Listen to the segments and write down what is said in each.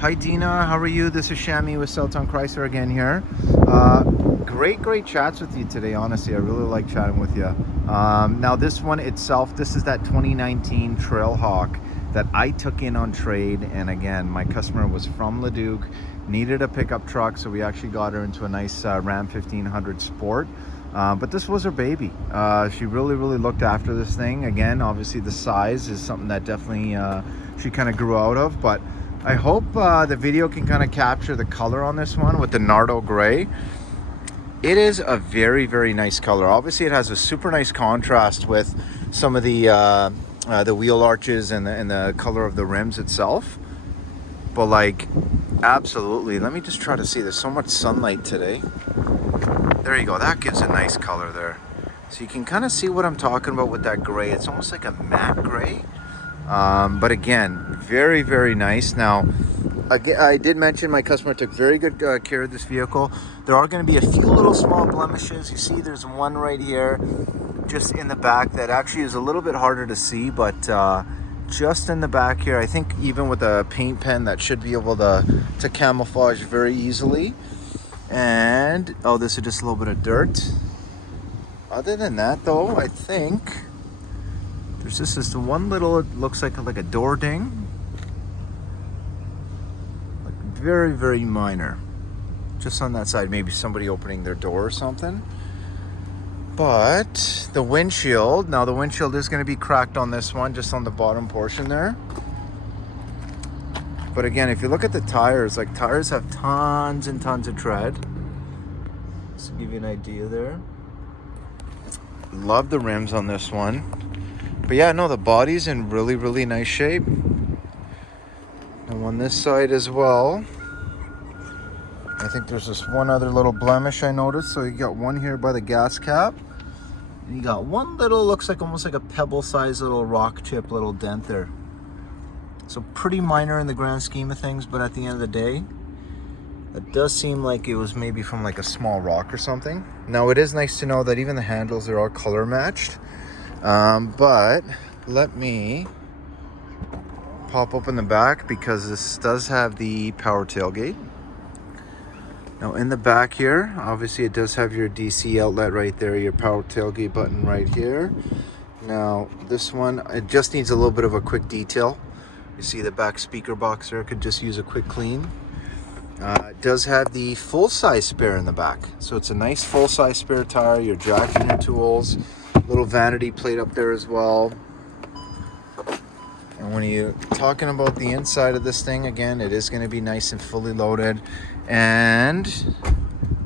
Hi Deena, how are you? This is Shammi with Southtown Chrysler again here. Great chats with you today. Honestly, I really like chatting with you. Now this one itself, this is that 2019 Trailhawk that I took in on trade. And again, my customer was from Leduc, needed a pickup truck, so we actually got her into a nice Ram 1500 Sport. But this was her baby. She really looked after this thing. Again, obviously the size is something that definitely she kind of grew out of, but I hope the video can kind of capture the color on this one with the Nardo gray. It is a very nice color. Obviously it has a super nice contrast with some of the wheel arches and the color of the rims itself. But like, absolutely, let me just try to see. There's so much sunlight today. There you go, that gives a nice color there. So you can kind of see what I'm talking about with that gray. It's almost like a matte gray. But again, very nice. Now, again, I did mention my customer took very good care of this vehicle. There are going to be a few little small blemishes. You see there's one right here, just in the back, that actually is a little bit harder to see, but just in the back here, I think even with a paint pen that should be able to camouflage very easily. And, oh, this is just a little bit of dirt. Other than that though, I think there's just this one little, it looks like a door ding. Like very minor. Just on that side, maybe somebody opening their door or something. But the windshield, now the windshield is going to be cracked on this one, just on the bottom portion there. But again, if you look at the tires, like tires have tons and tons of tread. Just to give you an idea there. Love the rims on this one. But yeah, no, the body's in really nice shape. And on this side as well, I think there's this one other little blemish I noticed. So you got one here by the gas cap. And you got one little, looks like almost like a pebble sized little rock chip little dent there. So pretty minor in the grand scheme of things, but at the end of the day, it does seem like it was maybe from like a small rock or something. Now it is nice to know that even the handles are all color matched. But let me pop open the back because this does have the power tailgate. Now in the back here, obviously it does have your DC outlet right there, your power tailgate button right here. Now this one, it just needs a little bit of a quick detail. You see the back speaker box there, could just use a quick clean. It does have the full-size spare in the back. So it's a nice full-size spare tire, your jack and your tools. Little vanity plate up there as well. And when you're talking about the inside of this thing, again, it is going to be nice and fully loaded. And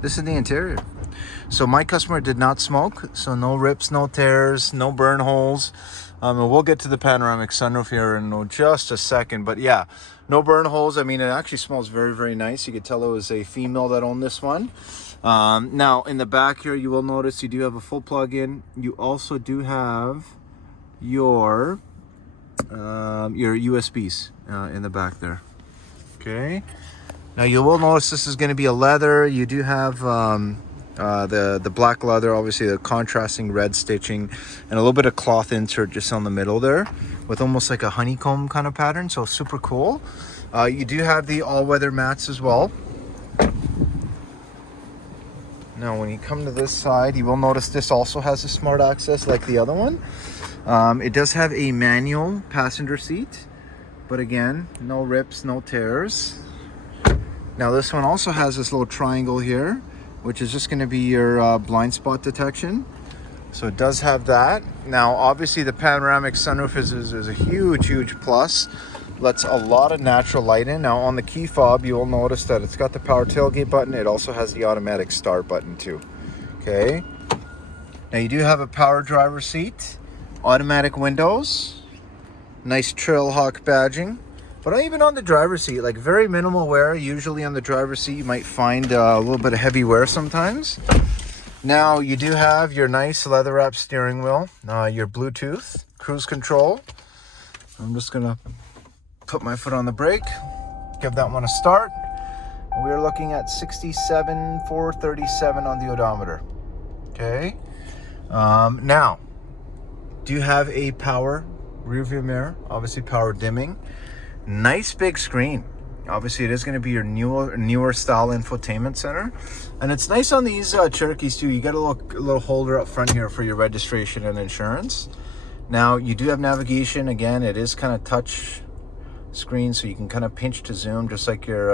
this is the interior. So my customer did not smoke, so no rips, no tears, no burn holes. And we'll get to the panoramic sunroof here in just a second. But yeah, no burn holes. I mean, it actually smells very nice. You could tell it was a female that owned this one. Now, in the back here, you will notice you do have a full plug-in. You also do have your USBs in the back there. Okay. Now, you will notice this is going to be a leather. You do have the black leather, obviously the contrasting red stitching, and a little bit of cloth insert just on the middle there with almost like a honeycomb kind of pattern. So super cool. You do have the all-weather mats as well. Now when you come to this side, you will notice this also has a smart access like the other one. It does have a manual passenger seat, but again, no rips, no tears. Now this one also has this little triangle here, which is just going to be your blind spot detection. So it does have that. Now obviously the panoramic sunroof is a huge plus. Lets a lot of natural light in. Now on the key fob, you will notice that it's got the power tailgate button. It also has the automatic start button too. Okay. Now you do have a power driver seat, automatic windows, nice Trailhawk badging. But even on the driver's seat, like very minimal wear. Usually on the driver's seat, you might find a little bit of heavy wear sometimes. Now you do have your nice leather wrap steering wheel, your Bluetooth, cruise control. I'm just gonna put my foot on the brake, give that one a start. We're looking at 67,437 on the odometer. Okay. Now, do you have a power rear view mirror? Obviously power dimming. Nice big screen. Obviously, it is going to be your newer style infotainment center, and it's nice on these Cherokees too. You got a little holder up front here for your registration and insurance. Now you do have navigation. Again, it is kind of touch screen, so you can kind of pinch to zoom, just like your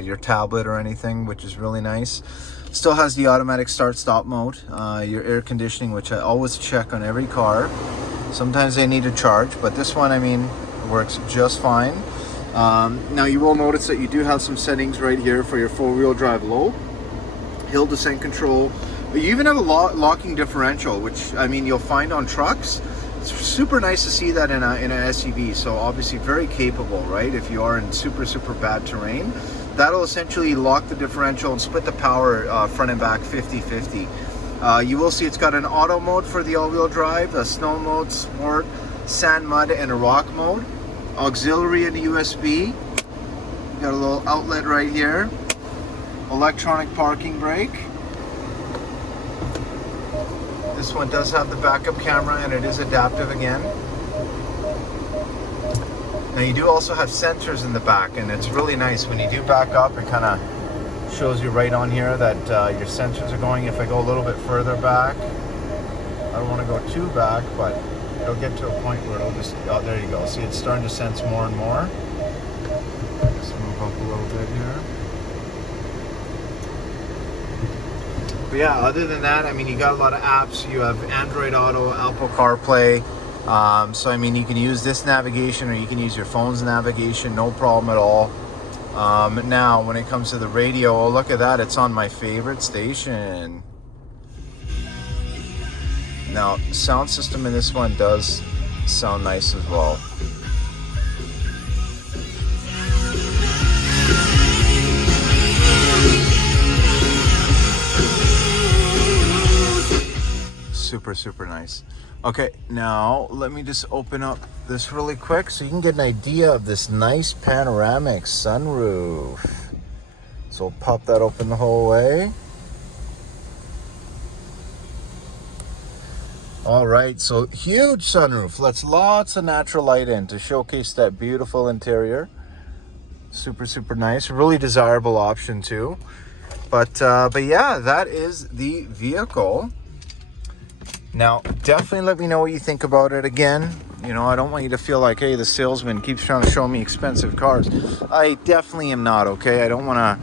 your tablet or anything, which is really nice. Still has the automatic start-stop mode. Your air conditioning, which I always check on every car. Sometimes they need to charge, but this one, I mean, works just fine. Now you will notice that you do have some settings right here for your four-wheel drive low, hill descent control. But you even have a locking differential, which I mean you'll find on trucks. It's super nice to see that in an SUV. So obviously very capable, right? If you are in super bad terrain, that'll essentially lock the differential and split the power front and back 50-50. You will see it's got an auto mode for the all-wheel drive, a snow mode, sport, sand, mud, and a rock mode. Auxiliary and USB. Got a little outlet right here. Electronic parking brake. This one does have the backup camera and it is adaptive again. Now you do also have sensors in the back, and it's really nice when you do back up. It kind of shows you right on here that your sensors are going. If I go a little bit further back, I don't want to go too back, but it'll get to a point where it'll just, oh, there you go. See, it's starting to sense more and more. Just move up a little bit here. But yeah, other than that, I mean, you got a lot of apps. You have Android Auto, Apple CarPlay. So I mean, you can use this navigation or you can use your phone's navigation, no problem at all. Now, when it comes to the radio, oh, look at that. It's on my favorite station. Now, sound system in this one does sound nice as well. Super nice. Okay, now let me just open up this really quick so you can get an idea of this nice panoramic sunroof. So we'll pop that open the whole way. All right, so huge sunroof. Lets lots of natural light in to showcase that beautiful interior. Super nice. Really desirable option too. But yeah, that is the vehicle. Now, definitely let me know what you think about it. Again, you know, I don't want you to feel like, hey, the salesman keeps trying to show me expensive cars. I definitely am not, okay? I don't want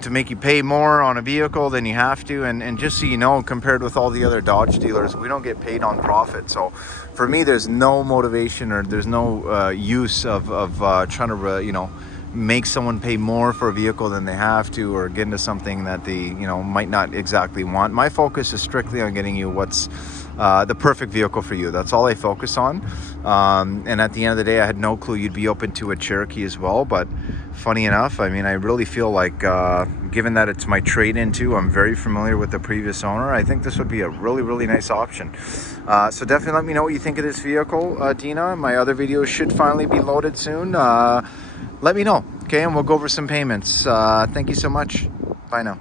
to make you pay more on a vehicle than you have to. And just so you know, compared with all the other Dodge dealers, we don't get paid on profit. So for me, there's no motivation or there's no use of trying to, you know, make someone pay more for a vehicle than they have to, or get into something that they, you know, might not exactly want. My focus is strictly on getting you what's the perfect vehicle for you. That's all I focus on. And at the end of the day, I had no clue you'd be open to a Cherokee as well. But funny enough, I mean, I really feel like, given that it's my trade-in too, I'm very familiar with the previous owner. I think this would be a really nice option. So definitely let me know what you think of this vehicle, Deena. My other videos should finally be loaded soon. Let me know, okay? And we'll go over some payments. Thank you so much. Bye now.